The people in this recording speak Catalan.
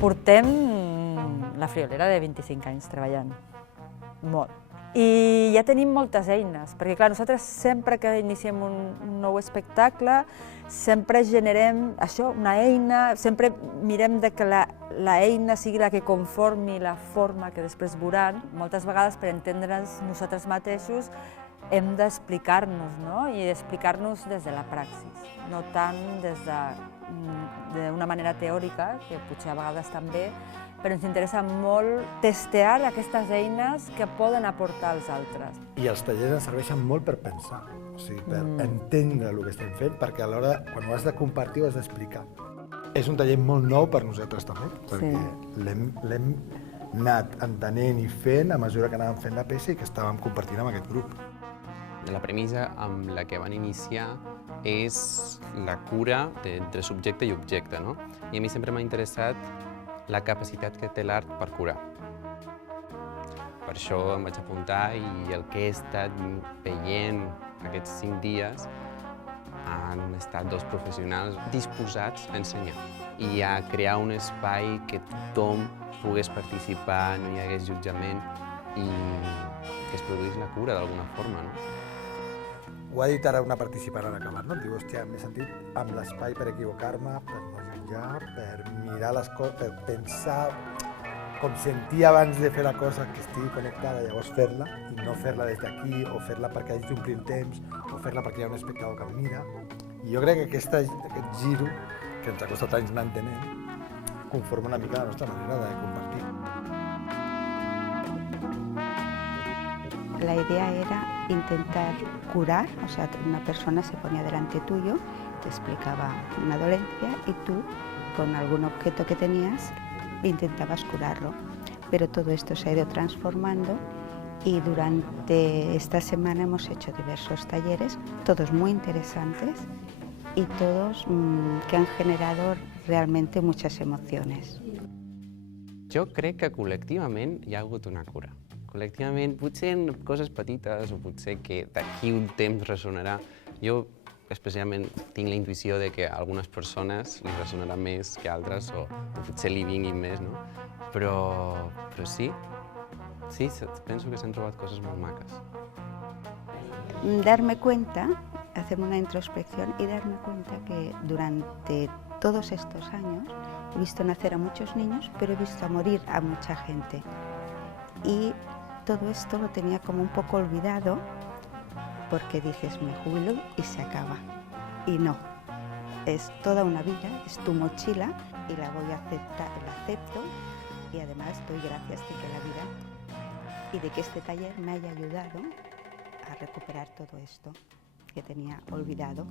Portem la friolera de 25 anys treballant, molt. I ja tenim moltes eines, perquè clar, nosaltres sempre que iniciem un nou espectacle, sempre generem això, una eina, sempre mirem que l'eina sigui la que conformi la forma que després veuran. Moltes vegades, per entendre'ns nosaltres mateixos, hem d'explicar-nos, no? I explicar-nos des de la praxis, no tant des d'una manera teòrica, que potser a vegades també, però ens interessa molt testear aquestes eines que poden aportar als altres. I els tallers ens serveixen molt per pensar, o sigui, per entendre el que estem fent, perquè alhora, quan ho has de compartir, ho has d'explicar. És un taller molt nou per nosaltres també, perquè l'hem anat entenent i fent a mesura que anàvem fent la peça i que estàvem compartint amb aquest grup. La premissa amb la que van iniciar és la cura entre subjecte i objecte, no? I a mi sempre m'ha interessat la capacitat que té l'art per curar. Per això em vaig apuntar i el que he estat veient aquests 5 dies han estat 2 professionals disposats a ensenyar i a crear un espai que tothom pogués participar, no hi hagués jutjament i que es produís la cura d'alguna forma, no? Ho ha dit ara una participant en acabat, no? Diu, hòstia, m'he sentit amb l'espai per equivocar-me, per no jutjar, per mirar les coses, per pensar com sentir abans de fer la cosa que estigui connectada, llavors fer-la, i no fer-la des d'aquí, o fer-la perquè hagi d'omplir el temps, o fer-la perquè hi ha un espectador que el mira. I jo crec que aquest giro, que ens ha costat anys anar entenent, conforma una mica la nostra manera de compartir. La idea era intentar curar, o sea, una persona se ponía delante tuyo, te explicaba una dolencia y tú, con algún objeto que tenías, intentabas curarlo. Pero todo esto se ha ido transformando y durante esta semana hemos hecho diversos talleres, todos muy interesantes y todos que han generado realmente muchas emociones. Jo crec que col·lectivament hi ha hagut una cura. Col·lectivament, potser en coses petites o potser que d'aquí un temps ressonarà. Jo especialment tinc la intuïció de que a algunes persones li ressonarà més que altres o potser li vinguin més, no? Però sí, penso que s'han trobat coses molt maques. Darme cuenta, hacerme una introspección y darme cuenta que durante todos estos años he visto nacer a muchos niños, pero he visto morir a mucha gente. Y todo esto lo tenía como un poco olvidado porque dices, me jubilo y se acaba. Y no, es toda una vida, es tu mochila y la voy a aceptar, la acepto y además doy gracias de que la vida y de que este taller me haya ayudado a recuperar todo esto que tenía olvidado.